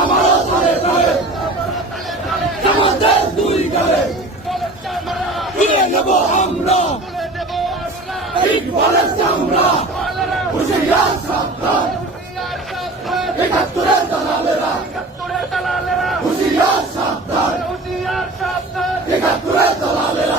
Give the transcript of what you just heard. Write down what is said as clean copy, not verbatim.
আমারও তালে তালে আমাদের দুই গালে তুলে নেব আমরা ইকবালের চামড়া হুঁশিয়ার সাবধান একাত্তরের দালালেরা হুঁশিয়ার সাবধান একাত্তরের দালালেরা